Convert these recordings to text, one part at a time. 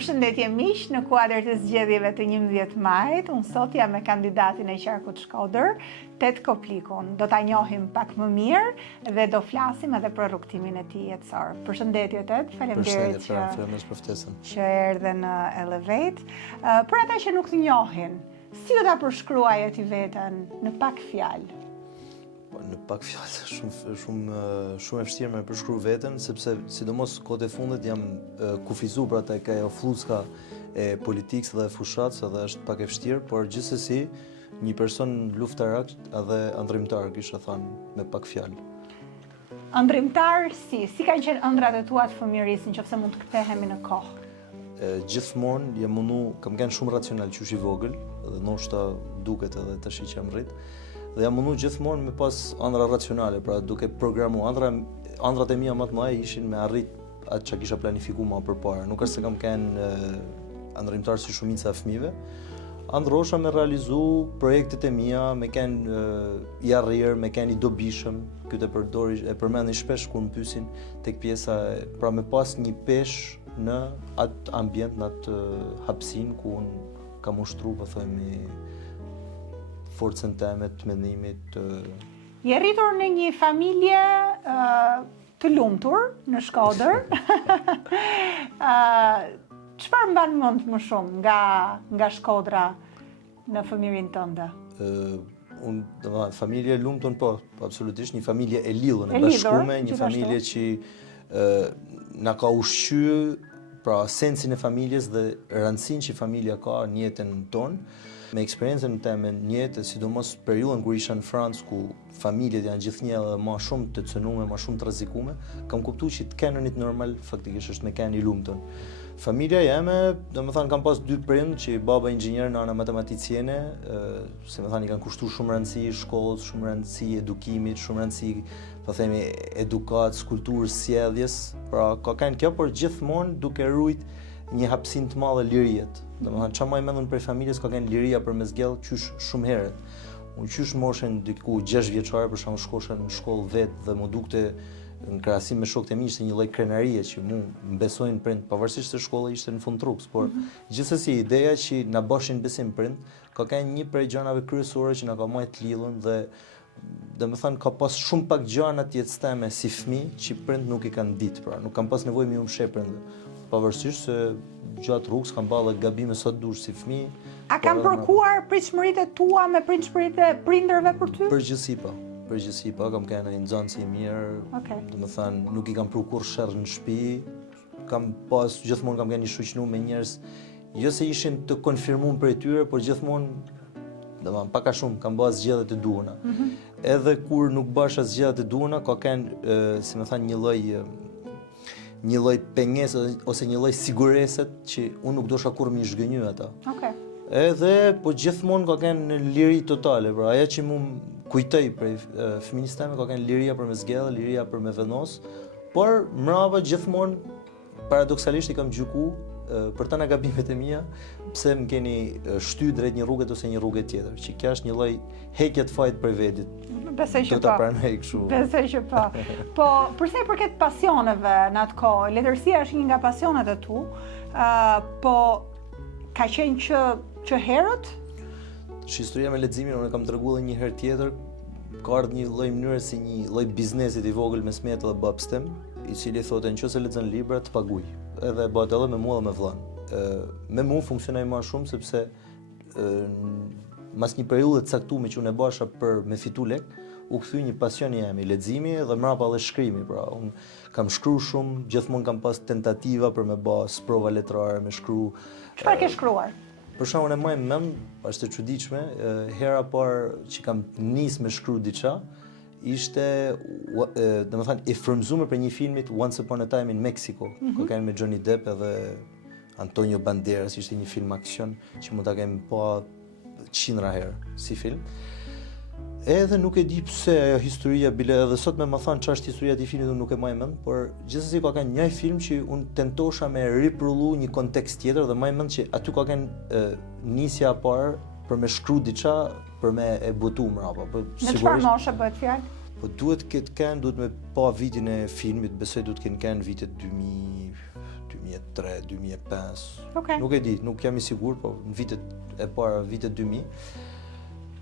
Përshëndetje miq, në kuadër të zgjedhjeve të 11 majit, unë sot jam me kandidatin e qarkut Shkodër, Tet Koplikun. Do ta njohim pak më mirë dhe do flasim edhe për rrugtimin e tij jetësor. Përshëndetje Tet, faleminderit që erdhe në Elevate. Për ata që nuk të njohin, si do ta përshkruaje ti veten në pak fjalë? Në pak fjalë, shumë e vështirë me përshkru veten, sepse sidomos kohët e fundit jam kufizuar pra tek ajo flluzka e politikës dhe fushatës, edhe është pak e vështirë, por gjithsesi një person luftarak edhe ëndrrimtar, kisha thënë me pak fjalë. Ëndrrimtar si kanë qenë ëndrat e tua të fëmijërisë, nëse mund të kthehemi në kohë? Gjithmonë jam mundu, kam qenë shumë racional qysh i vogël, dhe ndoshta duket edhe tash që jam rrit. Dhe jam mundu gjithmonë me pas ëndra racionale, pra duke programu. Ëndrat e mia më të mëdha ishin me arrit atë që kisha planifikuar më përpara. Nuk është se kam qenë ëndrrimtar si shumica e fëmijëve. Ëndrosha me realizu projektet e mia, me qenë i arrirë, me qenë i dobishëm. Këtë e përmendin shpesh kur më pyesin tek pjesa, pra me pas një peshë në atë ambient, në atë hapësinë ku unë kam ushtruar, po themi, forcën teme të mendimit. Je rritur në një familje të lumtur në Shkodër. Çfarë mban mend më shumë nga Shkodra në fëmijërinë tënde? Unë, familje e lumtur, po, absolutisht, një familje e lidhur, e bashkuar, një familje që na ka ushqyer pra sensin e familjes dhe rëndësinë që familja ka në jetën tonë. Me eksperiencën time në jetë, sidomos periudhën kur isha në Francë, ku familjet janë gjithnjë edhe më shumë të cënuar, më shumë të rrezikuar, kam kuptuar që të kenërit normal faktikisht është me kenë i lumtur. Familja jeme, domethënë kam pas dy prind, që baba inxhinier, nana matematiciene, se më thënë i kanë kushtuar shumë rëndësi shkollës, shumë rëndësi edukimit, shumë rëndësi, po themi, edukatës, kulturës, sjelljes. Pra ka kanë kjo, por gjithmonë duke rujt një hapësinë të madhe lirijet. Domethënë çfarë më mendon për familjes ka kanë liria për me zgjell qysh shumë herët. Unë qysh moshën diku 6 vjeçare për shkak shkosha në shkollë vetë dhe më dukte në krahasim me shokët e mi ishte një lloj krenarie që mu mbesojnë prind, pavarësisht se shkolla ishte në fund rrugës, por gjithsesi ideja që na bëshin besim prind ka kanë një prej gjërave kryesore që na ka marrë të lidhur dhe domethënë ka pas shumë pak gjëra të jetës time si fëmijë që prind nuk i kanë ditë, pra nuk kam pas nevojë më umshë prind. Pavarësisht se gjatë rrugës kam ballë gabime sa dush si fëmijë. A kanë përkuar pritshmëritë tua me pritshmëritë e prindërve për ty? Përgjithësi po, kam kanë një nxënës i mirë. Domethënë nuk i kam përkur sherr në shtëpi. Gjithmonë kam qenë i shoqënuar me njerëz, jo se ishin të konfirmuar për tyre, por gjithmonë domethënë pak a shumë kam bërë zgjedhje të duhura. Edhe kur nuk bësha zgjedhjet e duhura, ka kanë, si më thënë, një lloj pengesë ose një lloj sigureset që unë nuk dosha kurrë më zhgënjy ata. Edhe po gjithmonë ka kanë liri totale, pra ajo që më kujtoj prej fëmijës time ka kanë liria për me zgjedhë, liria për me vendos, por mbrapa gjithmonë paradoksalisht i kam gjykuar për të gabimet e mia, pse më keni shty drejt një rruge ose një rrugë tjetër, që kjo është një lloj heqje të fajit prej vetit. Besoj që po. Besoj që po. Po, përsa i përket pasioneve në atë kohë, letërsia është një nga pasionet e tu, po ka qenë që herët? Historia me leximin unë kam treguar edhe një herë tjetër, ka ardhur një lloj mënyre si një lloj biznesit i vogël mes metë dhe babës tim, i cili thotë nëse lexon libra të paguaj. Edhe bëhet edhe me mua dhe me vllën. Me mua funksionoi më shumë sepse mas një periudhe të caktuar që unë e basha për me fitu lek, u kthy një pasion i jam, i leximi dhe mbrapa edhe shkrimi. Pra, unë kam shkruar shumë, gjithmonë kam pas tentativa për me bë sprova letrare, me shkru. Çfarë ke shkruar? Për shembull, më mend, është e çuditshme, hera parë që kam nis me shkru diçka, ishte, domethënë, i frymëzuar për një filmit Once Upon a Time in Mexico, ku kanë me Johnny Depp edhe Antonio Banderas, ishte një film aksion që mund ta kemi pa 100 herë si film. Edhe nuk e di pse ajo historia bile edhe sot më thon ç'është historia e filmit, unë nuk e mbaj mend, por gjithsesi ka kanë një film që unë tentosha me riprodhu një kontekst tjetër dhe mbaj mend që aty ka kanë nisja e parë për me shkruar diçka për me e botu mbrapa. Po sigurisht. Në çfarë moshe bëhet fjalë? Po duhet këtë kanë, duhet me pa vitin e filmit, besoj duhet të kenë vitet 2000 2003, 2005. Okay. Nuk e di, nuk jam I sigurt, po në vitet e para, vitet 2000.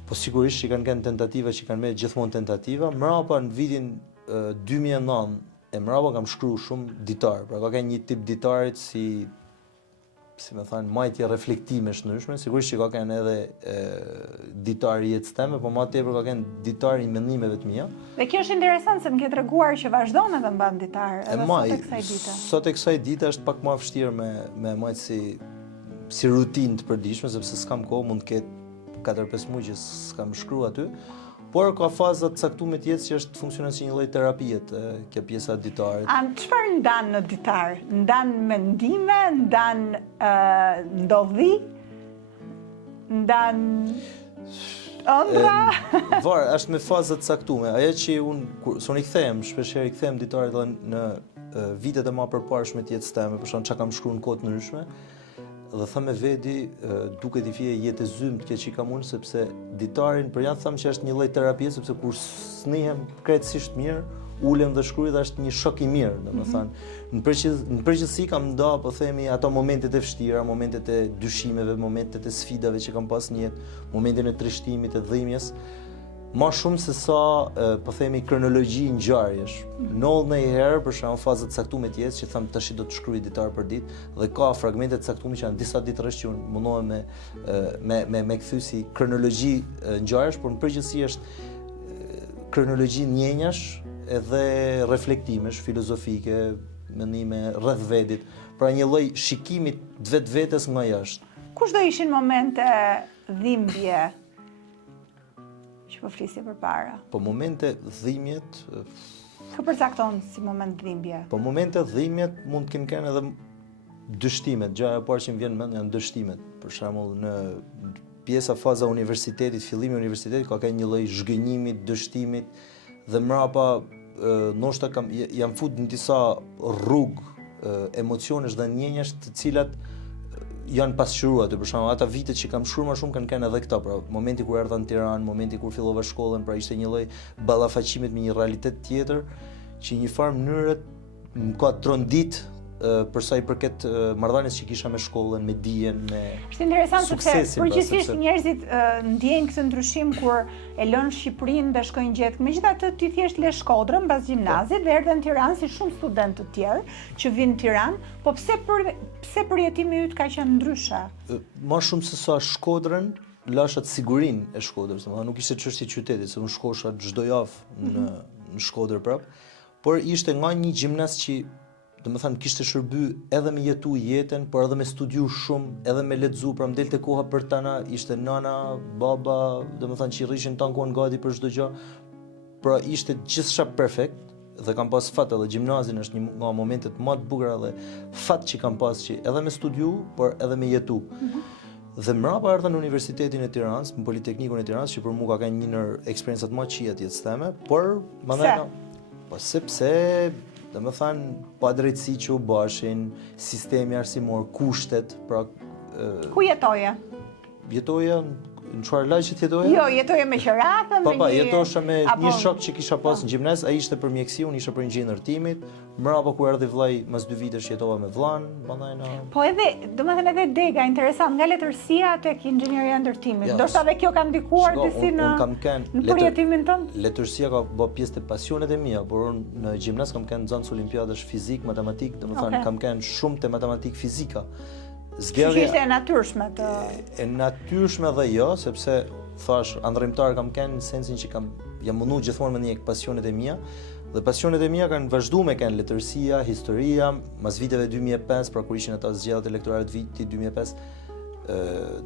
Po sigurisht që kanë tentativa, që kanë me gjithmonë tentativa. Mrapa në vitin 2009 e mrapa kam shkruar shumë ditar. Pra ka një tip ditarit si më thënë, majtje reflektimesh ndryshme, sigurisht që ka kanë edhe ditar I jetës teme, po ma tepër ka kanë ditar I mendimeve të mia. Dhe kjo është interesant se më ke treguar që vazhdon edhe mban ditar edhe sot e kësaj dite. Sot e kësaj dite është pak më vështirë me majt si rutinë të përditshme, sepse s'kam kohë, mund të ketë 4-5 muaj që s'kam shkruar aty. Por ka faza të caktuara të jetës që është funksionon si një lloj terapie kjo pjesa e ditarit. Çfarë ndan në ditar? Ndan mendime, ndan ndodhi, ndan ëndra? Është me faza të caktuara. Ajo që unë I kthehem, shpeshherë I kthehem ditarit edhe në vitet e më përparshme të jetës time, për shkak çka kam shkruar në kohë të ndryshme. Dhe them me veti, duket I fije jetë e zymt kjo që kam unë, sepse ditarin për janë them që është një lloj terapie, sepse kur snihem krejtësisht mirë, ulem dhe shkruaj dhe është një shok I mirë, domethënë. Në përgjithësi kam nda, po themi, ato momentet e vështira, momentet e dyshimeve, momentet e sfidave që kam pas në jetë, momentin e trishtimit, e dhimbjes, ma shumë se sa, po themi, kronologji ngjarjesh. Ndodh ndonjëherë për shkak fazat caktuara të jetës që them tash do të shkruaj ditar për ditë dhe ka fragmente të caktuara që janë disa ditë rresht që unë mundohem me kthy si kronologji ngjarjesh, por në përgjithësi është kronologji ndjenjash edhe reflektimesh filozofike, mendime rreth vetit, pra një lloj shikimi të vetvetes nga jashtë. Kush do ishin momente dhimbje që po flisje përpara? Po momente dhimbjet Kë përcakton si moment dhimbje? Po momente dhimbjet mund të kenë edhe dështimet. Gjëja e parë që më vjen në mend janë dështimet. Për shembull në pjesa faza universitetit, fillimi I universitetit ka një lloj zhgënjimi, dështimit dhe mrapa ndoshta jam fut në disa rrugë emocionesh dhe ndjenjash të cilat janë pasqyruar, për shembull, ata vitet që kam shkruar më shumë kanë edhe këto, pra momenti kur erdha në Tiranë, momenti kur fillova shkollën, pra ishte një lloj ballafaqimit me një realitet tjetër që një farë mënyrë më ka trondit për sa I përket marrëdhënies që kisha me shkollën, me dijen, me Është interesant sepse përgjithsisht njerëzit ndjejnë këtë ndryshim kur e lënë Shqipërinë dhe shkojnë gjetë. Megjithatë ti thjesht le Shkodrën mbas gjimnazit dhe erdhën në Tiranë si shumë studentë të tjerë që vinë në Tiranë, po pse përjetimi yt ka qenë ndryshe? Më shumë se sa Shkodrën lasha të sigurinë e Shkodrës, domethënë nuk ishte çështje qytetit, se unë shkosha çdo javë në Shkodër prap, por ishte nga një gjimnaz që domethënë kishte shërby edhe me jetu jetën, por edhe me studiu shumë, edhe me lexu, pra më delte koha për tana, ishte nana, baba, domethënë që rrishin tankon gati për çdo gjë. Pra ishte gjithçka perfekt dhe kam pas fat edhe gjimnazin është një nga momentet më të bukura dhe fat që kam pas që edhe me studiu, por edhe me jetu. Dhe mrapa erdha në Universitetin e Tiranës, në Politeknikun e Tiranës, që për mua ka qenë një ndër eksperiencat më të këqija të jetës time, por mandej po sepse domethënë pa drejtësi që u bashin, sistemi arsimor, kushtet, pra Ku jetoje? Jetoja në çfarë lagjet jetoja? Jo, jetoje me qerathën, me një jetosha me një shok që kisha pas në gjimnaz, ai ishte për mjeksi, unë isha për inxhinier ndërtimit. Mrapa kur erdhi vllai, mas 2 vitesh jetova me vllan, mandej na. Po edhe, domethënë edhe dega interesant nga letërsia tek inxhinieria ndërtimit. Ndoshta edhe kjo ka ndikuar disi në përjetimin tënd? Letërsia ka bë pjesë të pasionet e mia, por unë në gjimnaz kam kanë nxënës olimpиадаsh fizik, matematik, domethënë kam kanë shumë te matematik fizika. Zgjedhja ishte e natyrshme të... E natyrshme dhe jo, sepse thash, andrrimtar kam kanë në sensin që jam mundu gjithmonë me një pasionet e mia, dhe pasionet e mia kanë vazhduar me kanë letërsia, historia, mas viteve 2005, pra kur ishin ata zgjedhjet elektorale të vitit 2005,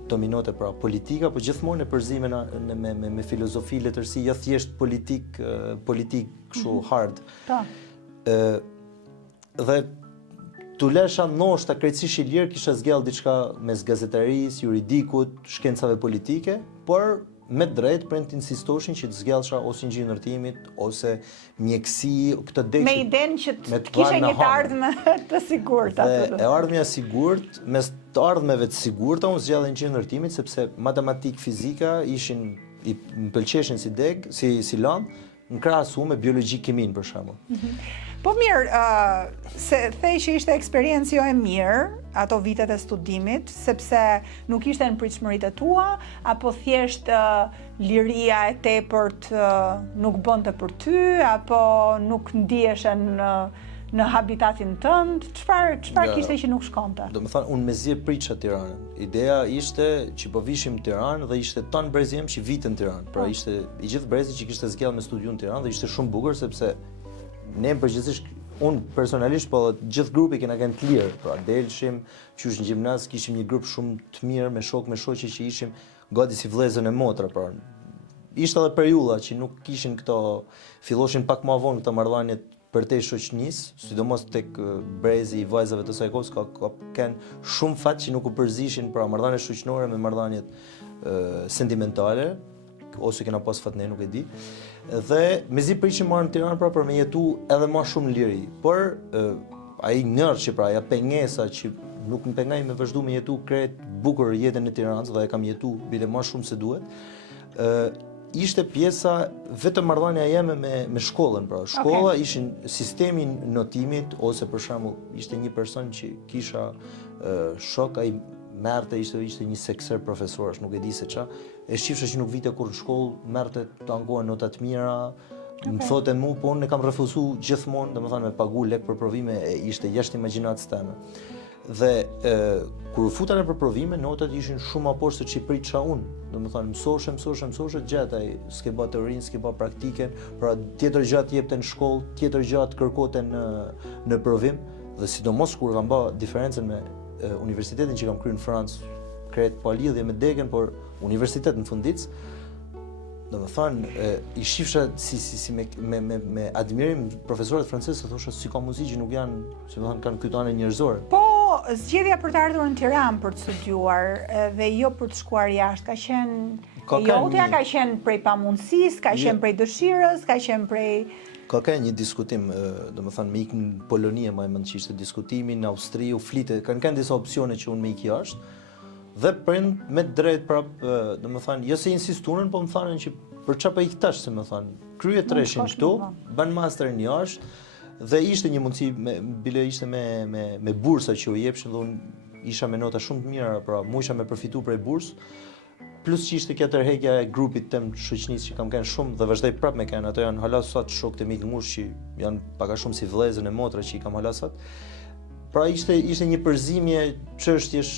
dominote pra politika, po gjithmonë e përzime me filozofi, letërsi, jo thjesht politik kështu hard. Dhe tu lesha ndoshta krejtësisht I lirë kisha zgjell diçka mes gazetarisë, juridikut, shkencave politike, por me drejt prind të insistoshin që të zgjellsha ose inxhinier ndërtimit ose mjeksi, këtë dek. Me idenë që kishe një të ardhme të sigurt atë. E ardhmja sigurt, mes të ardhmeve të sigurta unë zgjell inxhinier ndërtimit sepse matematik, fizika ishin më pëlqeshin si deg, si lan, në krahasim me biologji, kimin për shembull. Po mirë, se thej që ishte eksperiencë jo e mirë, ato vitet e studimit, sepse nuk ishte në pritshmëritë tua, apo thjesht liria e tepërt nuk bënte për ty, apo nuk ndieshe në habitatin tënd, çfarë kishte që nuk shkonte? Do më thënë, unë me zje priça Tiranën. Ideja ishte që po vishim Tiranë dhe ishte tanë brezi jem që vitën Tiranë. Pra ishte i gjithë brezi që kishte zgjellë me studiu në Tiranë dhe ishte shumë bukur sepse ne përgjithsisht, unë personalisht, po gjithë grupi kena kënë të lirë. Pra delshim, qysh në gjimnaz, kishim një grup shumë të mirë, me shoqe që ishim gati si vëllezër e motra. Pra ishte edhe periudha që nuk kishin këto, filloshin pak më vonë këto marrëdhëniet për te shoqënisë, sidomos tek brezi i vajzave të saj kohës, ka kanë shumë fat që nuk u përzishin pra marrëdhënie shoqënore me marrëdhëniet sentimentale, ose kena pas fat ne, nuk e di. Dhe mezi prishim marrë në Tiranë pra për me jetu edhe më shumë liri. Por ai nërçi pra, aja pengesa që nuk më pengaj me vazhdu me jetu krejt bukur jetën e Tiranës dhe e kam jetu bile më shumë se duhet. Ishte pjesa vetëm marrëdhënia jeme me shkollën, pra. Shkolla ishin sistemin notimit, ose për shembull ishte një person që kisha shok, ai merrte, ishte një sekser profesorash, nuk e di se ça. E shifsha që nuk vite kur në shkollë, merrte të ankohen nota të mira, më thote mu, po unë e kam refuzu gjithmonë, domethënë me pagu lek për provime, ishte jashtë imagjinatës teme. Dhe kur u futa në përprovime, notat ishin shumë më poshtë se që i pritësha unë. Domethënë mësoshe, gjataj, s'ke ba teorinë, s'ke ba praktiken, pra tjetër gjatë jepte në shkollë, tjetër gjatë kërkote në provim, dhe sidomos kur kam ba diferencen me universitetin që kam kryer në Francë, krejt pa lidhje me degen, por universitet në fundicë, domethënë i shifsha si me admirim profesorët francezë, thosha si ka muzikë që nuk janë, si më thënë, kanë kytane njerëzore. Po, zgjedhja për të ardhur në Tiranë për të studiuar dhe jo për të shkuar jashtë, ka qenë jotja, ka qenë prej pamundësisë, ka qenë prej dëshirës, ka qenë prej... Ka një diskutim, domethënë me ikë në Poloni, më e mend që ishte diskutimi në Austri, u flite, kanë disa opsione që unë me ikë jashtë. Dhe prind me drejt prap, domethënë, jo se insistunën, po më thanë që për çfarë po ik tash, se më thanë, krye treshin këtu, bën masterin jashtë, dhe ishte një mundësi, bile ishte me bursa që u jepshin, dhe unë isha me nota shumë të mira, pra mu isha me përfitu prej bursë, plus që ishte kjo tërheqja e grupit tem shoqënisë që kam kanë shumë dhe vazhdoj prap me kanë, ato janë hala sot shokët e mikë mush që janë pak a shumë si vëllezër e motra që i kam hala sot. Pra ishte një përzimje çështjesh,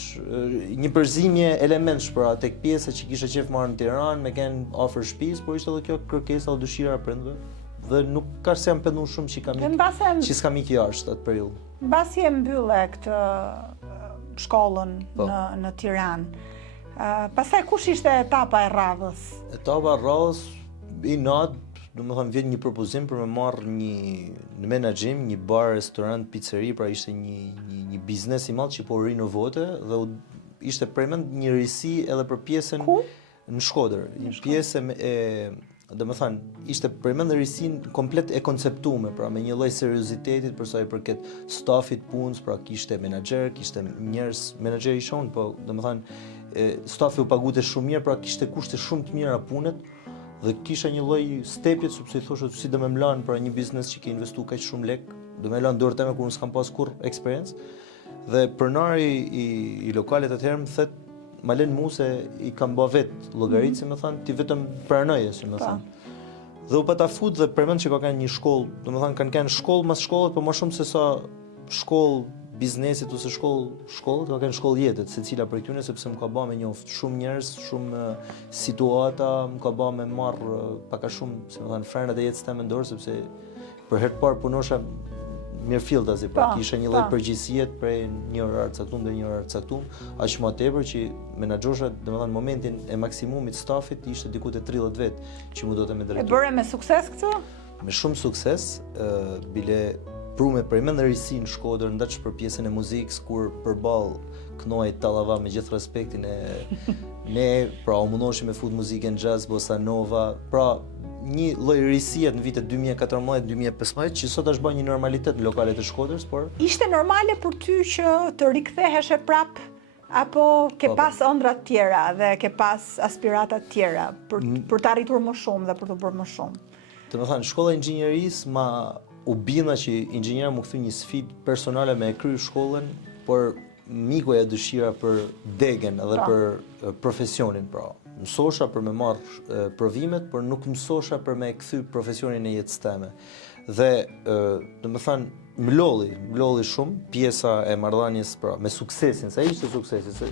një përzimje elementsh pra tek pjesa që kisha qef marrë në Tiranë, me kanë afër shtëpisë, por ishte edhe kjo kërkesa o dëshira e prindve. Dhe nuk ka se jam pendur shumë që s'kam ikë jashtë atë periudhë. Mbasi e mbylle këtë shkollën në Tiranë. Pastaj kush ishte etapa e radhës? Etapa e radhës i natë, domethënë vjen një propozim për me marrë në menaxhim, një bar, restorant, pizzeri, pra ishte një biznes i madh që po rinovote dhe ishte përmend një risi edhe për pjesën në Shkodër, një pjesë domethënë ishte përmend risin komplet e konceptuar, pra me një lloj seriozitetit për sa i përket stafit punës, pra kishte menaxher, kishte njerëz, menaxheri shon, po domethënë stafi u pagute shumë mirë, pra kishte kushte shumë të mira punet. Dhe kisha një lloj stepjet, sepse i thosha si do më mlan për një biznes që ke investu kaq shumë lek, do më lan dorë teme kur unë s'kam pas kurr eksperiencë. Dhe pronari i lokalet atëherë më thet, ma lën mua se i kam bë vet llogaritë, si më thënë, ti vetëm pranoje, si më thënë. Dhe u pata fut dhe përmend që ka një shkollë, domethënë kanë shkollë mas shkollët, por më shumë se sa shkollë biznesit ose shkollë, ka kanë shkollë jetët, secila për këtyre, sepse më ka bë me njoft shumë njerëz, shumë situata, më ka bë me marr pak a shumë, si më thënë, frenat e jetës teme dorë, sepse për herë të parë punosha mirëfilltazi, pra kisha një lloj përgjegjësie prej një orar caktuar deri një orar caktuar, aq më tepër që menaxhosha, domethënë momentin e maksimumit stafit ishte diku te 30 vet që mu do të më drejtoje. E bëre me sukses këtë? Me shumë sukses, bile prume për me në risi në Shkodër, ndaç për pjesën e muzikës, kur përballë kënoj Tallava me gjithë respektin ne, pra u mundoshim me fut muzikën jazz, bossa nova, pra një lloj risie në vitet 2014-2015 që sot është bërë një normalitet në lokalet e Shkodrës, por ishte normale për ty që të riktheheshe prap apo ke pas ëndra të tjera dhe ke pas aspirata të tjera për të arritur më shumë dhe për të bërë më shumë? Të më thënë, shkolla e inxhinierisë u bina që inxhiniera më kthy një sfidë personale me e kry shkollën, por mikoja dëshira për degen edhe për profesionin, pra. Mësosha për me marrë provimet, por nuk mësosha për me kthy profesionin e jetës time. Dhe, domethënë, më lolli shumë pjesa e marrëdhënies pra me suksesin, sa ishte suksesi, se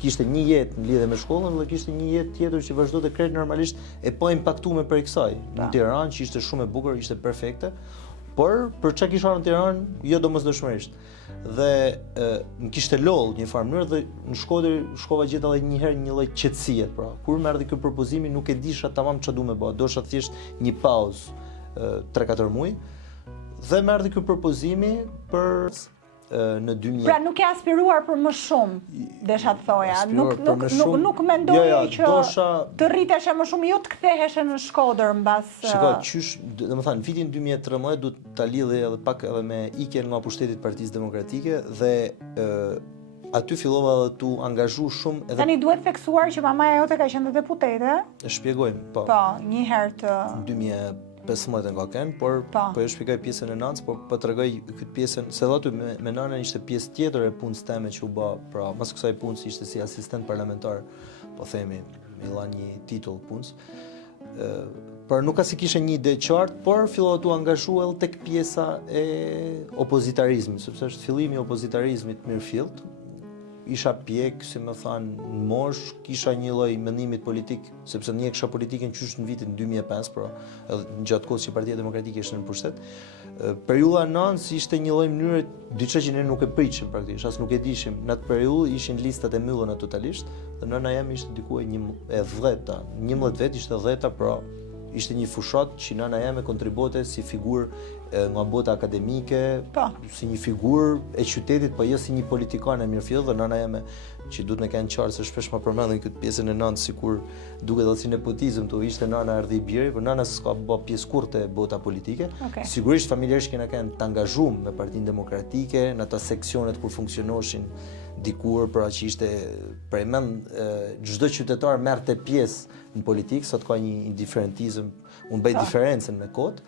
kishte një jetë në lidhje me shkollën dhe kishte një jetë tjetër që vazhdonte krejt normalisht e pa impaktuar prej kësaj. Në Tiranë që ishte shumë e bukur, ishte perfekte, por për çka kisha në Tiranë, jo domosdoshmërisht. Dhe më kishte lodh një farë mënyrë dhe në Shkodër shkova gjithë edhe një herë një lloj qetësie, pra. Kur më erdhi ky propozimi nuk e disha tamam ç'a duam të bëj, dosha thjesht një pauzë 3-4 muaj. Dhe më erdhi ky propozimi për në 2000. Pra nuk e aspiruar për më shumë, desha të thoja. Nuk mendoje që të rriteshe më shumë, jo të ktheheshe në Shkodër mbas. Shikoj, qysh, domethënë vitin 2013 duhet ta lidhej edhe pak edhe me ikjen nga pushteti i Partisë Demokratike dhe aty fillova edhe tu angazhu shumë edhe. Tani duhet theksuar që mamaja jote ka qenë deputete. E shpjegojmë, po. Po, një herë të 2015 nga ken, por po e shpjegoj pjesën e nënës, por po tregoj këtë pjesën se aty me nënën ishte pjesë tjetër e punës time që u bë, pra pas kësaj punës ishte si asistent parlamentar, po themi, me dha një titull punës. Por nuk ka si kishe një ide qartë, por fillova tu angazhu edhe tek pjesa e opozitarizmit, sepse është fillimi i opozitarizmit mirëfillt. Isha pjek, si më thanë, në mosh, kisha një lloj mendimit politik, sepse një kisha politikën qysh në vitin 2005, pra, edhe në gjatë kohës që Partia Demokratike ishte në pushtet. Periudha e nënës ishte një lloj mënyre diçka që ne nuk e pritshim praktikisht, as nuk e dishim. Në atë periudhë ishin listat e mbyllura totalisht, dhe nëna jam ishte diku e 11 vjet ishte 10, pra ishte një fushat që nëna jam kontribote si figurë nga bota akademike, si një figurë e qytetit, po jo si një politikane mirëfillt, dhe nëna jam që duhet me kanë qartë se shpesh më përmendin këtë pjesën e nënës sikur duket edhe si nepotizëm, tu ishte nëna erdhi biri, por nëna s'ka bë pjesë kurrë e bota politike. Sigurisht familjarisht kena kanë të angazhuar me Partinë Demokratike në ata seksionet kur funksionoshin dikur, pra që ishte prej mend çdo qytetar merrte pjesë në politikë, sot ka një indiferentizëm, unë bëj diferencën me kohët.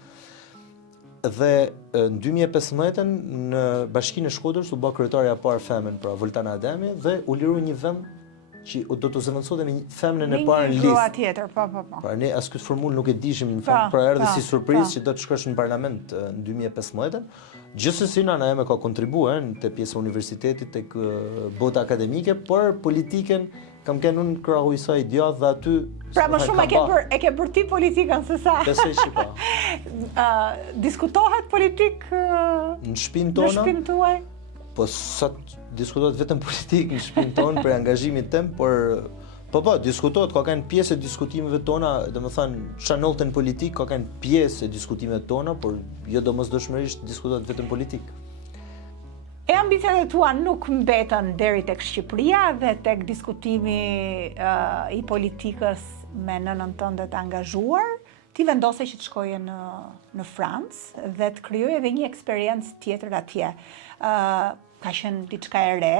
Dhe në 2015 në Bashkinë e Shkodrës u bë kryetaria e parë femën, pra Voltana Ademi, dhe u liru një vend që do të zëvendësohej me një femën e parë në listë. Një tjetër, po. Pra ne as këtë formulë nuk e dishim, në fakt, pra erdhi si surprizë që do të shkosh në parlament në 2015. Gjithsesi nëna ime ka kontribuar te pjesa e universitetit, tek bota akademike, por politikën kam kënë unë krahu i saj djathtë dhe aty. Pra më shumë e ke bërë ti politikën se sa. Besoj që po. Diskutohet politik në shtëpinë tona? Në shtëpinë tuaj? Po sa diskutohet vetëm politikë në shtëpinë tonë për angazhimin tim, por diskutohet, ka kanë pjesë e diskutimeve tona, domethënë çanolten politik, ka kanë pjesë e diskutimeve tona, por jo domosdoshmërisht diskutohet vetëm politikë. E ambiciat e tua nuk mbetën deri tek Shqipëria dhe tek diskutimi i politikës me nënën tënde të angazhuar, ti vendose që të shkoje në Francë dhe të krijoje edhe një eksperiencë tjetër atje. Ka qenë diçka e re,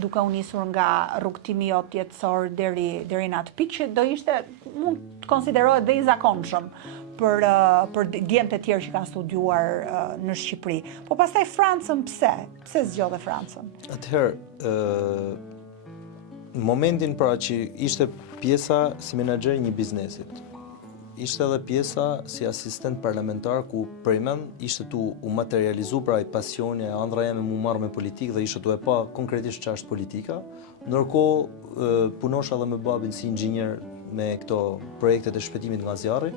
duke u nisur nga rrugtimi jot jetësor deri në atë pikë që do ishte, mund të konsiderohet dhe i zakonshëm për djemtë e tjerë që kanë studiuar në Shqipëri. Po pastaj Francën pse? Pse zgjodhe Francën? Atëherë, në momentin pra që ishte pjesa si menaxher një biznesit, ishte edhe pjesa si asistent parlamentar ku prej mend ishte tu u materializu pra i pasioni e ëndra jeme mu marrë me politikë dhe ishte tu e pa konkretisht ç'është politika. Ndërkohë punosha edhe me babin si inxhinier me këto projektet e shpëtimit nga zjarri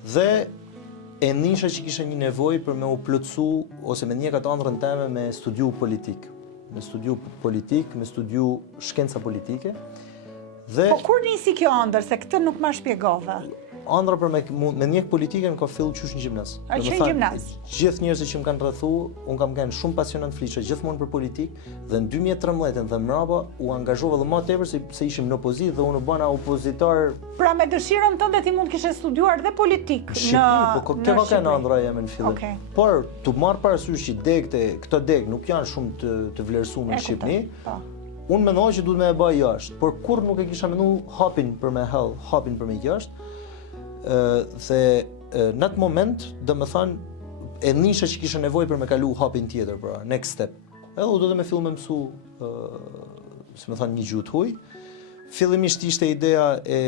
dhe e nisha që kisha një nevojë për me u plotësu ose me një katë ëndrën time me studiu politik. Me studiu shkenca politike. Dhe po kur nisi kjo ëndër, se këtë nuk ma shpjegove? Ëndra për me njeh politikën ka fillu qysh në gjimnaz. A që në gjimnaz? Gjithë njerëzit që më kanë rrethu, unë kam qenë shumë pasionant fliçe gjithmonë për politikë dhe në 2013 dhe mbrapa u angazhova edhe më tepër se ishim në opozitë dhe unë u bëna opozitar. Pra me dëshirën tënde ti mund kishe studiuar dhe politikë në Shqipëri, po këtë ka qenë ëndra jeme në fillim. Por tu marr parasysh që këto deg nuk janë shumë të vlerësuar në Shqipëri. Unë mendoj që duhet me e bëj jashtë, por kur nuk e kisha menduar hapin për me jashtë. Dhe në atë moment, domethënë, e nisha që kisha nevojë për me kalu hapin tjetër, pra, next step. Edhe u do të me fillu me mësu, si më thënë, një gjuhë të huaj. Fillimisht ishte ideja e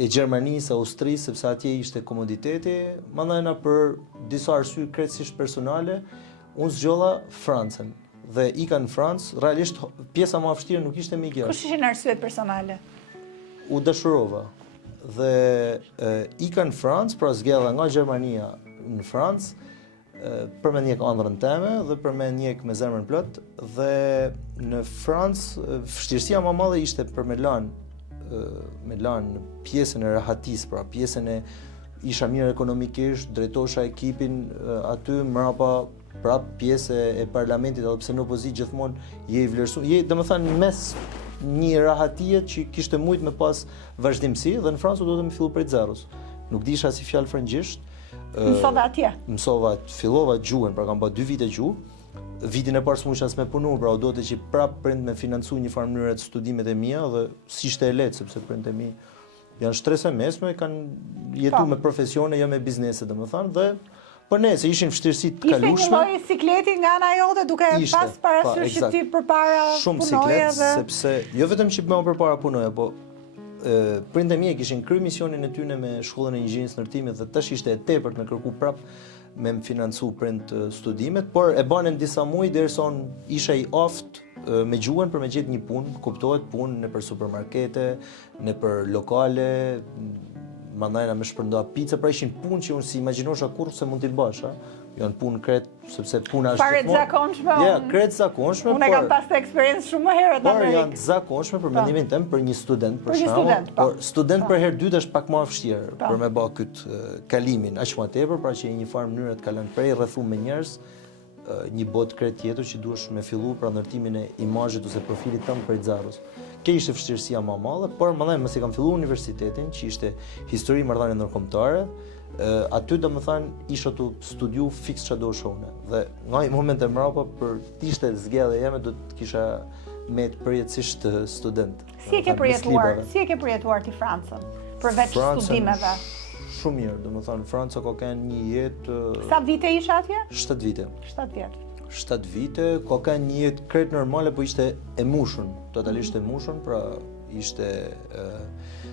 Gjermanisë, Austrisë, sepse atje ishte komoditeti, mandajna për disa arsye krejtësisht personale, unë zgjolla Francën. Dhe ika në Francë, realisht pjesa më e vështirë nuk ishte me Kush ishin arsyet personale? U dashurova. Dhe ika në Francë, pra zgjedha nga Gjermania në Francë, për me njek ëndrrën teme dhe për me njek me zemrën plot. Dhe në Francë, vështirësia më e madhe ishte për me lanë pjesën e rahatisë, pra pjesën e isha mirë ekonomikisht, drejtosha ekipin aty mrapa prap pjesë e parlamentit, edhe pse në opozit gjithmonë je i vlerësuar. Domethënë mes një rahatie që kishte mujt me pas vazhdimsi, dhe në Francë do të më fillu prej zeros. Nuk disha si fjalë frëngjisht. Mësova atje? Mësova, fillova gjuhën, pra kam pa 2 vite gjuhë. Vitin e parë s'musha as me punu, pra do të që prap prind me financu një farë mënyrë të studimet e mia dhe si ishte e lehtë, sepse prind e mi janë shtresë mesme, kanë jetu me profesione, jo me biznese, domethënë, dhe po ne, se ishin vështirësi të kalueshme. Ishte një lloj sikleti nga ana jote duke pas parasysh që ti përpara punoje. Shumë siklet, sepse jo vetëm që më përpara punoja, po prindë e mi kishin kryer misionin e tyre me shkollën e inxhinierisë ndërtimit dhe tash ishte e tepërt me kërku prap me më financu prind studimet, por e banen disa muaj derisa isha i oft me gjuhën për me gjetë një punë, kuptohet punë në për supermarkete, në për lokale, mandajna me shpërndoa pica, pra ishin punë që unë si imagjinosha kurrë se mund t'i bësh, janë punë kret, sepse puna është Paret zakonshme. Ja, kret zakonshme. Unë kam pas të eksperiencë shumë më herët në Amerikë. Por janë zakonshme për mendimin tim për një student, për shembull. shembull, por student për herë dytë është pak më vështirë për me bë këtë kalimin aq më tepër, pra që një farë mënyrë të kalon prej rrethu me njerëz, një botë krejt tjetër që duhesh me fillu pra ndërtimin e imazhit ose profilit tënd prej zeros. Kjo ishte vështirësia më e madhe, por mandej mos e kam filluar universitetin, që ishte histori marrëdhënie ndërkombëtare, aty domethënë isha tu studiu fiks çfarë do shohune. Dhe nga një moment e mbrapa për të ishte zgjedhja jeme do të kisha me të përjetësisht student. Si e ke përjetuar ti Francën? Përveç studimeve? Shumë mirë, domethënë Franca ka kanë një jetë. Sa vite isha atje? 7 vite. 7 vjet. 7 vite, ka kanë një jetë krejt normale, po ishte e mushun, totalisht e mushun, pra ishte,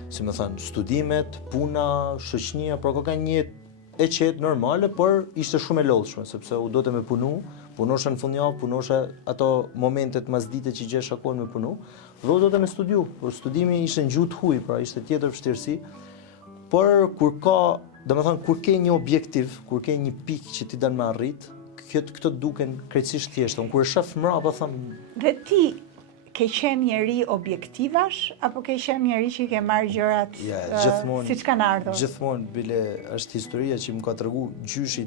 si më thënë, studimet, puna, shoqënia, pra ka kanë një jetë e qetë normale, por ishte shumë e lodhshme, sepse u do të me punosha në fundjavë, punosha ato momentet masdite që gjesha kohën me punu, dhe u do të me studiu, por studimi ishte në gjuhë të huaj, pra ishte tjetër vështirësi, por kur kur ke një objektiv, kur ke një pikë që ti dën me arrit, këto duken krejtësisht thjeshta. Unë kur e shoh mbrapa them. Dhe ti ke qenë njeri objektivash apo ke qenë njeri që ke marrë gjërat siç kanë ardhur? Gjithmonë bile është historia që më ka tregu gjyshi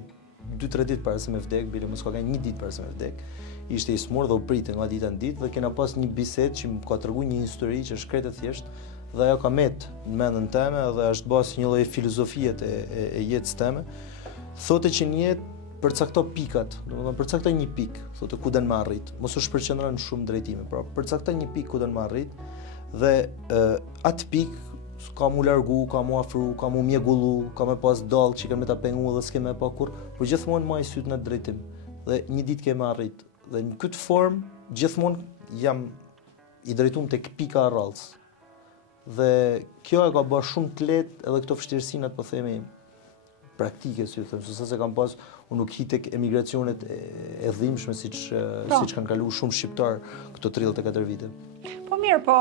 2-3 ditë para se me vdek, bile mos ka qenë një ditë para se me vdek. Ishte i smur dhe u pritej nga dita në ditë dhe kena pas një bisedë që më ka tregu një histori që është krejt e thjeshtë dhe ajo ka met në mendën time dhe është bas një lloj filozofie e jetës time. Thotë që në jetë përcakto pikat, domethënë përcakto një pikë, thotë ku do të më arrit. Mos u shpërqendron shumë drejtime, pra përcakto një pikë ku do të më arrit dhe atë pikë ka mu largu, ka mu afru, ka mu mjegullu, ka me pas dallë që kanë me ta pengu dhe s'ke me pa kur, por gjithmonë më ai syt në drejtim. Dhe një ditë ke më arrit. Dhe në këtë formë gjithmonë jam i drejtuar tek pika e rrallës. Dhe kjo e ka bërë shumë të lehtë edhe këto vështirësinat po themi praktike, si them, se kam pas unë nuk hi tek emigracionet e dhimbshme siç kanë kaluar shumë shqiptar këto 34 vite. Po mirë, po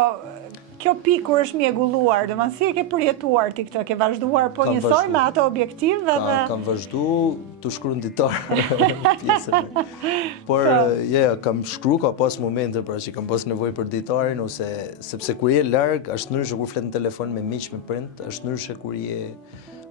kjo pikë kur është mjegulluar, domethënë si e ke përjetuar ti këtë? Ke vazhduar po njësoj me ato objektiv edhe kam vazhduar të shkruaj në ditar pjesën. Por kam shkruar ka pas momente pra që kam pas nevojë për ditarin ose sepse kur je larg është ndryshe kur flet në telefon me miq, me prind, është ndryshe kur je.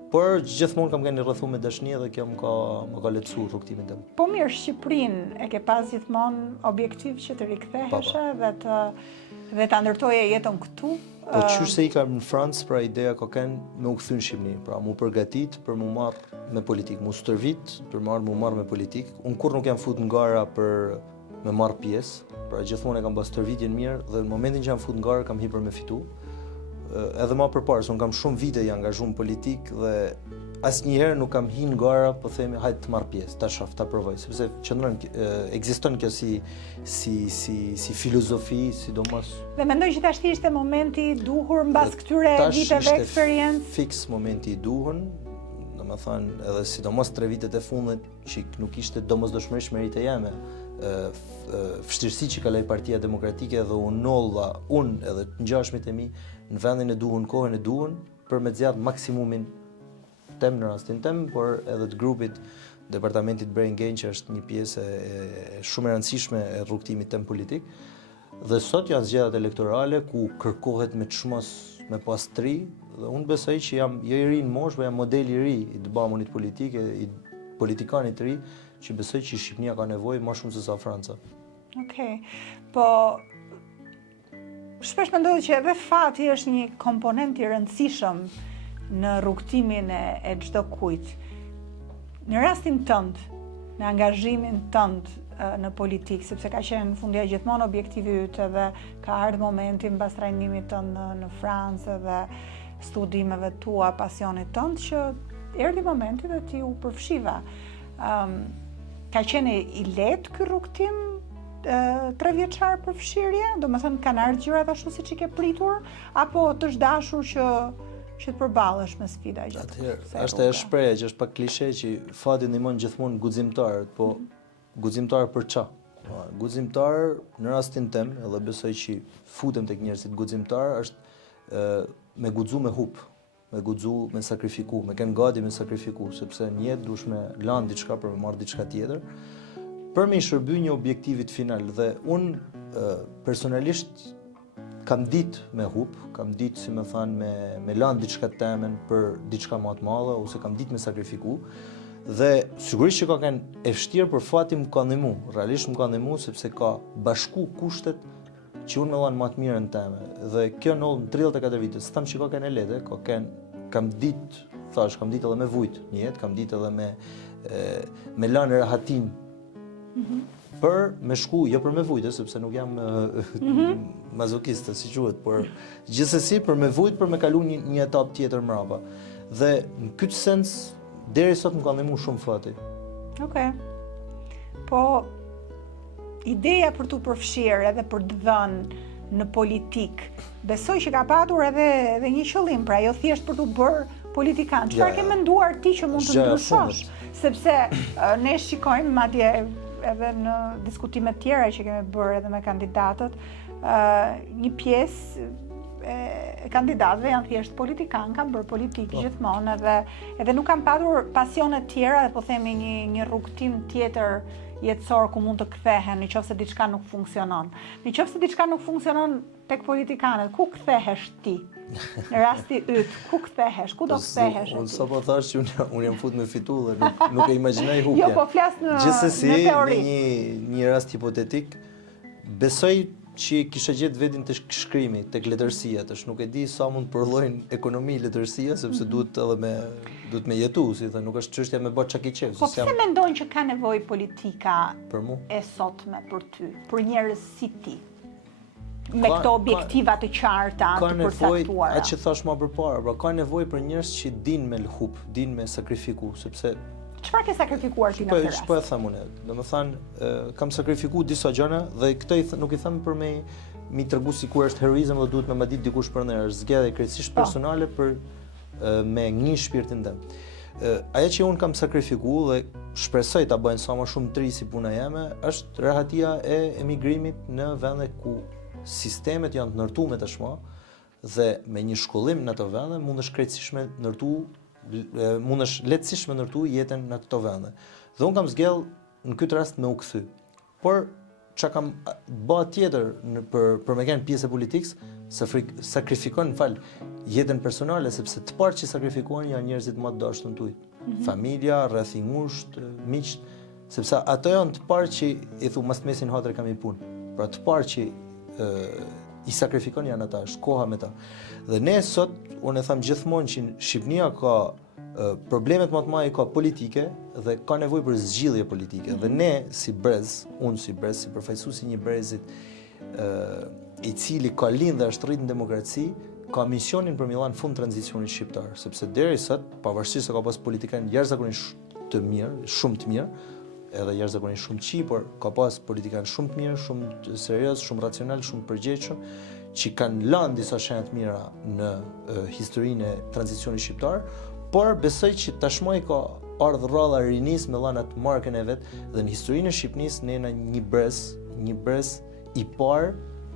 Por gjithmonë kam qenë rrethuar me dashni dhe kjo më ka lehtësuar rrugtimin tim. Po mirë, Shqipërinë e ke pas gjithmonë objektiv që të riktheheshe dhe ta ndërtoje jetën këtu? Po qysh se ika në Francë, pra ideja ka qenë me u kthy në Shqipëri, pra mu përgatit për mu marrë me politikë, mu stërvit për mu marrë me politikë. Unë kur nuk jam fut në gara për me marrë pjesë, pra gjithmonë e kam pas stërvitjen mirë dhe në momentin që jam fut në gara kam hipër me fitu. Edhe më përpara, se unë kam shumë vite i angazhuar në politikë dhe asnjëherë nuk kam hinë gara, po themi hajtë të marr pjesë, ta shoh, ta provoj, sepse qëndron ekziston kjo si filozofi, sidomos. Dhe mendoj që tash ishte momenti i duhur mbas këtyre viteve eksperiencë. Fiks momenti i duhur, domethënë edhe sidomos 3 vitet e fundit që nuk ishte domosdoshmërisht merite jeme. Vështirësi që kaloi Partia Demokratike dhe u nolla unë edhe të ngjashmit e mi në vendin e duhur, në kohën e duhur, për me zgjat maksimumin tem në rastin tem, por edhe të grupit Departamentit Brain Gain, që është një pjesë shumë e rëndësishme e rrugtimit tem politik. Dhe sot janë zgjedhjet elektorale ku kërkohet me çmos, me pastri, dhe unë besoj që jam jo i ri në moshë, por jam model i ri i debamunit politik, i politikanit të ri, që besoj që Shqipënia ka nevojë më shumë se sa Franca. Okej. Po shpesh mendoj që edhe fati është një komponent i rëndësishëm në rrugtimin e çdo kujt. Në rastin tënd, në angazhimin tënd në politikë, sepse ka qenë fundja gjithmonë objektivi yt edhe ka ardhur momenti mbas trajnimit tënd në Francë dhe studimeve tua, pasionit tënd, që erdhi momenti dhe ti u përfshiva. Ka qenë i lehtë ky rrugtim 3 vjeçar përfshirje? Do të thënë kanë ardhur gjërat ashtu siç i ke pritur, apo të dashur që të përballesh me sfida gjatë. Atëherë, është e shprehje që është pak klishe që fati ndihmon gjithmonë guximtarët, po guximtar për ç'a? Guximtar në rastin tem, edhe besoj që futem tek njerëzit guximtar është me guxu me hub, me guxu me sakrifiku, me kanë gati me sakrifiku, sepse në jetë duhesh me lanë diçka për me marrë diçka tjetër, për me i shërby një objektivit final. Dhe unë personalisht kam ditë me hub, kam ditë, si me thanë, me lanë diçka temen për diçka më të madhe, ose kam ditë me sakrifiku. Dhe sigurisht që ka qenë e vështirë, për fati më ka ndihmu, realisht më ka ndihmu, sepse ka bashku kushtet që unë me lanë më të mirën teme. Dhe kjo në 34 vite, së thamë që ka qenë e lehtë, kam ditë, thash, kam ditë edhe me vujt një jetë, kam ditë edhe me lanë rahatin, për me shku, jo për me vujtë, sepse nuk jam mazokiste, si quhet, por gjithsesi për me vujtë, për me kalu një etapë tjetër mrapa. Dhe në këtë sens, deri sot më ka ndihmu shumë fati. Okej. Po ideja për t'u përfshirë edhe për të dhënë në politik, besoj që ka patur edhe një qëllim, pra jo thjesht për t'u bërë politikan. Çfarë ke menduar ti që mund të ndryshosh? Sepse ne shikojmë madje edhe në diskutimet tjera që kemi bërë edhe me kandidatët, një pjesë e kandidatëve janë thjesht politikan, kanë bërë politikë gjithmonë edhe nuk kanë patur pasione tjera, dhe po themi një rrugtim tjetër jetësor ku mund të kthehen nëse diçka nuk funksionon. Nëse diçka nuk funksionon tek politikanët, ku kthehesh ti? Në rasti yt, ku kthehesh? Ku do kthehesh? Unë sa po thash që unë jam fut me fitull dhe nuk e imagjinoj hupjen. Jo, po flas në gjithsesi, teori. Në një rast hipotetik, besoj që kisha gjetë vetin të shkrimi, tek letërsia, tash nuk e di sa mund të përllojnë ekonomi letërsia, sepse duhet me jetu, si thënë, nuk është çështja me bë çaki qef. Po pse mendojnë që ka nevojë politika për mu? E sotme për ty, për njerëz si ti? Me këto objektiva të qarta, të përcaktuara. Atë që thash më përpara, pra ka nevojë për njerëz që dinë me lhup, dinë me sakrifiku, sepse çfarë ke sakrifikuar ti në këtë rast? Po e them unë. Domethënë, kam sakrifikuar disa gjëra dhe këtë nuk i them për mi tregu sikur është heroizëm dhe duhet me ma ditë dikush për ne, është zgjedhje krejtësisht personale për me një shpirtin tim. Ajo që unë kam sakrifikuar dhe shpresoj ta bëjnë sa më shumë të ri si puna jeme, është rehatia e emigrimit në vende ku sistemet janë të ndërtuar tashmë dhe me një shkollim në ato vende mundesh krejtësisht me ndërtu, mundesh lehtësisht me ndërtu jetën në këto vende. Dhe unë kam zgjedhur në këtë rast me u kthy. Por çka kam bë tjetër për me qenë pjesë e politikës, sakrifikon jetën personale, sepse të parë që sakrifikuan janë njerëzit më të dashur tuaj. Familja, rreth i ngushtë, miqt, sepse ato janë të parë që i thu mas mesin hatër kam i punë. Pra të parë që i sakrifikon janë ata, është koha me ta. Dhe ne sot, unë e tham gjithmonë që Shqipënia ka problemet më të mëdha ka politike dhe ka nevojë për zgjidhje politike. Dhe ne si brez, unë si brez, si përfaqësues i një brezit i cili ka lindë dhe është rritë në demokraci, ka misionin për me dhënë fund tranzicionit shqiptar, sepse deri sot, pavarësisht se ka pas politikanë jashtëzakonisht të mirë, shumë të mirë, edhe jashtëzakonisht shumë qi, por ka pas politikanë shumë të mirë, shumë të serioz, shumë racional, shumë përgjegjshëm, që kanë lënë disa shenjë të mira në historinë e tranzicionit shqiptar, por besoj që tashmë ka ardhur rralla rinis me dhënë atë markën e vet dhe në historinë e Shqipërisë ne na një brez i parë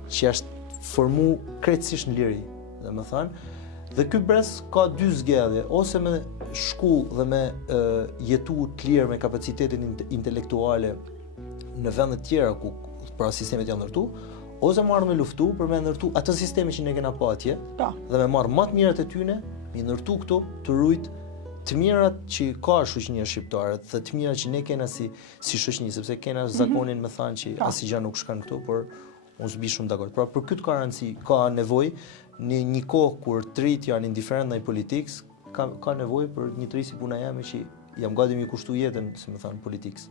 që është formu krejtësisht në liri, domethënë. Dhe ky brez ka dy zgjedhje, ose me shkollë dhe me jetu të lirë me kapacitetin intelektuale në vende të tjera ku pra sistemet janë ndërtu, ose marrë me luftu për me ndërtu atë sistemi që ne kena pa atje, dhe me marrë më të mirat e tyne, me ndërtu këto të rujt të mirat që ka shoqënia shqiptare, dhe të mirat që ne kena si shoqëni, sepse kena zakonin me thanë që asgjë nuk shkan këto, por unë s'bi shumë dakord. Pra për këtë garanci ka nevojë në një kohë kur trit janë indiferent ndaj politikës, ka nevojë për një tri si puna jame që jam gati mi kushtu jetën, si më thanë, politikës.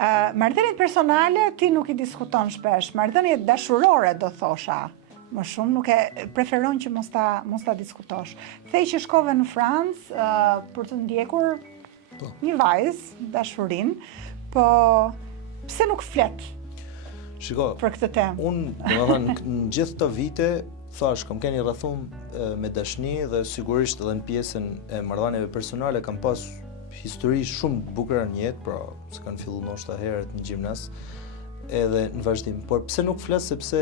Marrëdhëniet personale ti nuk i diskuton shpesh, marrëdhëniet dashurore do thosha. Më shumë nuk e preferon që mos ta diskutosh. Thej që shkove në Francë për të ndjekur një vajzë, dashurin, po pse nuk flet për këtë temë? Unë, domethënë, në gjithë këto vite, thash, kam keni rrethum me dashni dhe sigurisht edhe në pjesën e marrëdhënieve personale kam pas histori shumë të bukura në jetë, pra se kanë filluar ndoshta herët në gjimnaz edhe në vazhdim. Por pse nuk flet sepse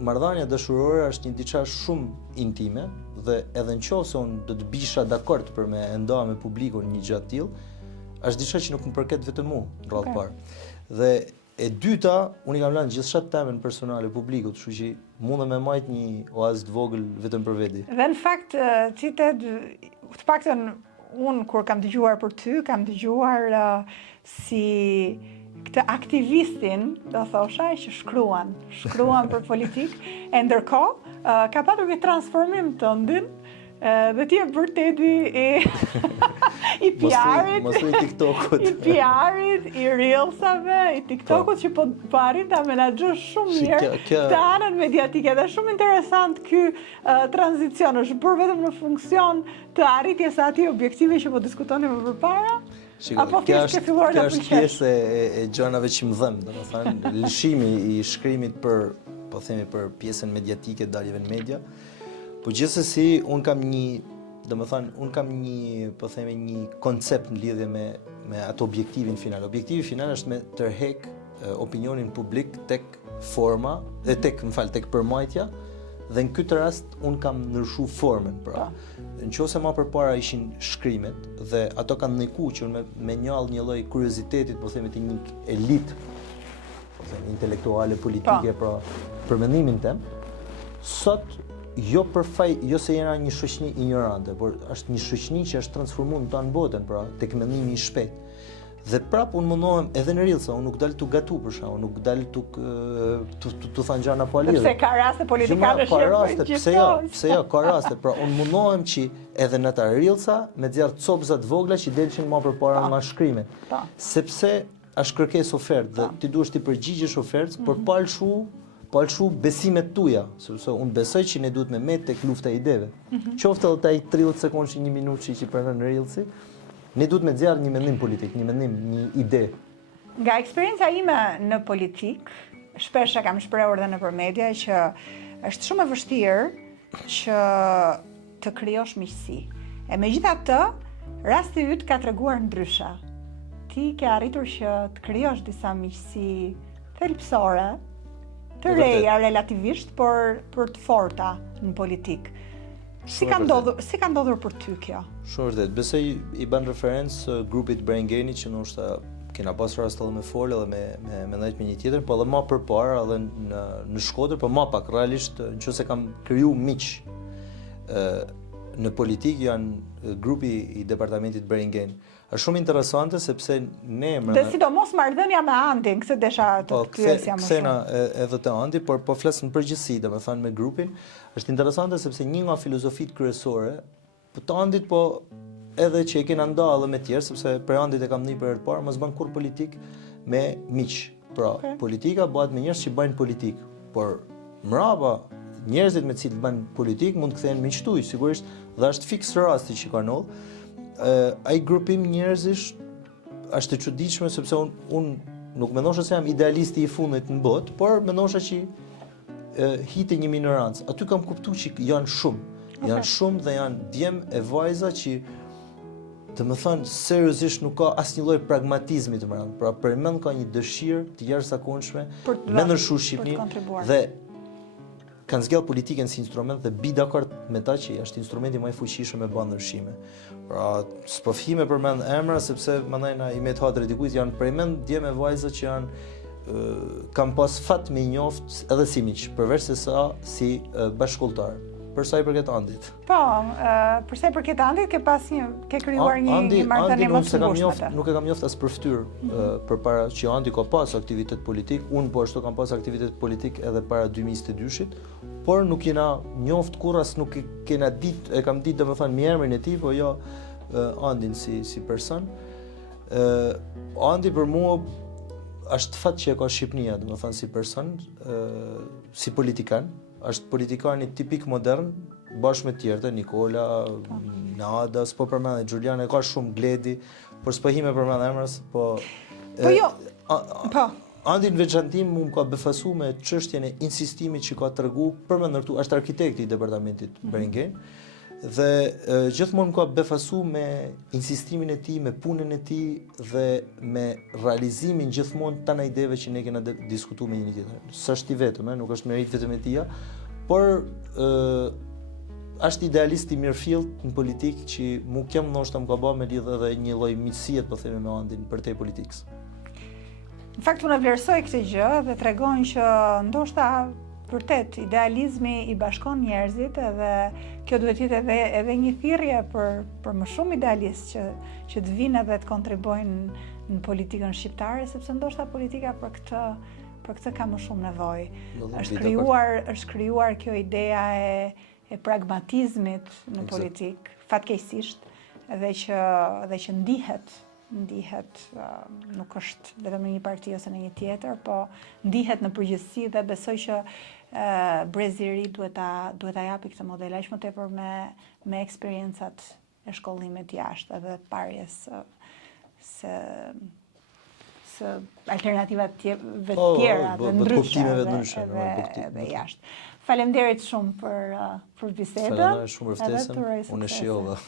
marrëdhënia dashurore është një diçka shumë intime dhe edhe nëse unë do të bisha dakord për me nda me publikun një gjë të tillë, është diçka që nuk më përket vetëm mua në radhë parë. Dhe e dyta, unë i kam lënë gjithçka temën personale publikut, kështu që mundem me majt një oazë të vogël vetëm për veti. Dhe në fakt, të paktën unë kur kam dëgjuar për ty, kam dëgjuar si këtë aktivistin, do thosha, që shkruan për politikë, e ndërkohë ka patur një transformim të ndin, dhe ti e vërteti i PR-it, i PR-it, i Reelsave, i TikTokut që po arrin ta menaxhosh shumë mirë këtë anën mediatike. Dhe shumë interesant ky tranzicion, është bërë vetëm në funksion të arritjes së atij objektivi që po diskutoni më përpara? Apo thjesht ke filluar ta pëlqesh? Kjo është pjesë e gjënave që më dhem, domethënë lëshimi i shkrimit për, po themi, për pjesën mediatike të daljeve në media. Po gjithsesi un kam një, po themi, një koncept në lidhje me atë objektivin final. Objektivi final është me tërheq opinionin publik tek forma dhe tek përmbajtja, dhe në këtë rast un kam ndryshu formën, pra. Nëse më përpara ishin shkrimet dhe ato kanë ndikuar që unë me njall një lloj kuriozitetit, po themi, të një elitë, po themi, intelektuale, politike, pra për mendimin tim, sot jo se jena një shoqëni ignorante, por është një shoqëni që është transformuar në tonë botën, pra tek mendimi i shpejt. Dhe prap unë mundohem edhe në Reels, unë nuk dal tu gatu për shkak, unë nuk dal tu thënë gjëra pa lidhje. Sepse ka raste politikane shumë. Pse jo, ka raste, pra unë mundohem që edhe në ata Reelsa me nxjerr copza të vogla që delshin më përpara nga shkrimet. Sepse është kërkesë ofertë dhe ti duhesh të përgjigjesh ofertës, por pa lëshu besimet tuaja, sepse unë besoj që ne duhet me met tek lufta e ideve. Qoftë edhe ai 30 sekondë, 1 minutë që pranon Reelsi, ne duhet me nxjerr një mendim politik, një mendim, një ide. Nga eksperienca ime në politik, shpesh e kam shprehur edhe nëpër media që është shumë e vështirë që të krijosh miqësi. E megjithatë, rasti yt ka treguar ndryshe. Ti ke arritur që të krijosh disa miqësi thelbësore, të reja relativisht, por për të forta në politikë. Si ka ndodhur për ty kjo? Shumë vërtet. Besoj i bën referencë grupit Brain Gainit që ndoshta kena pas rast edhe me folë edhe me ndajt me një tjetër, po edhe më përpara edhe në Shkodër, po më pak realisht nëse kam kriju miq në politikë janë grupi i departamentit Brain Gain. Është shumë interesante sepse ne dhe sidomos marrëdhënia me Andin, këtë desha të pyesja më shumë. Kthena edhe te Andi, por po flas në përgjithësi, domethënë me grupin, është interesante sepse një nga filozofitë kryesore të Andit, po edhe që e kena ndalë me tjerë, sepse për Andit e kam thënë për herë të parë, mos bën kur politik me miq. Pra, politika bëhet me njerëz që bëjnë politik, por mbrapa njerëzit me cilët bën politik mund të kthehen miqtuj, sigurisht, dhe është fiks rasti që ka ndodhur. Ai grupim njerëzish është e çuditshme sepse unë nuk mendosha se jam idealisti i fundit në botë, por mendosha që hite një minorancë. Aty kam kuptuar që janë shumë. Janë shumë dhe janë djem e vajza që të më thënë, seriozisht nuk ka asnjë lloj pragmatizmi të mërantë. Pra përmend ka një dëshirë të jashtëzakonshme me ndryshu Shqipërinë dhe kanë zgjidhur politikën si instrument dhe bi dakord me ta që është instrumenti më i fuqishëm me bën ndryshime. Pra s'po fhime përmend emra sepse mandaj na i met hadre dikujt janë përmend djem e vajza që janë kam pas fat me njoft edhe si miq, përveç se sa si bashkëkollëtar. Për sa i përket Andit. Po, për sa i përket Andit ke krijuar një marrëdhënie më të ngushtë. Nuk e kam njoft as për fytyrë, përpara që Andi ka pas aktivitet politik, unë po ashtu kam pas aktivitet politik edhe para 2022-shit, por nuk jena njoft kurras, nuk e kena ditë, e kam ditë domethënë me emrin e tij, po jo Andin si person. Andi për mua është fat që e ka Shqipënia, domethënë si person, si politikan. Është politikani tipik modern, bashkë me tjerë, Nikola, Nada, s'po përmend Xhuliana, ka shumë Gledi, por s'po hime përmend emras, po. Po jo. Po. Andi në veçantim më ka befasu me çështjen e insistimit që ka tregu për më ndërtu, është arkitekti i departamentit Beringen, dhe gjithmonë më ka befasu me insistimin e tij, me punën e tij dhe me realizimin gjithmonë të ideve që ne kena diskutuar me njëri tjetrin. S'është i vetëm, nuk është merit vetëm e tij, por është idealist i mirëfillt në politikë që mu kem ndoshta më ka bërë me lidhje edhe një lloj miqësie, po themi, me Andin përtej politikës. Në fakt unë vlerësoj këtë gjë dhe tregon që ndoshta vërtet idealizmi i bashkon njerëzit edhe kjo duhet të jetë edhe një thirrje për më shumë idealistë që të vinë edhe të kontribuojnë në politikën shqiptare, sepse ndoshta politika për këtë ka më shumë nevojë. Është krijuar kjo ideja e pragmatizmit në politik, fatkeqësisht, edhe që ndihet, nuk është vetëm në një parti ose në një tjetër, po ndihet në përgjithësi dhe besoj që brezi i ri duhet ta japi këtë model aq më tepër me eksperiencat e shkollimit jashtë edhe parjes se alternativat tjera dhe ndryshme dhe jashtë. Faleminderit shumë për bisedën. Shumë për ftesën. Unë e shijova.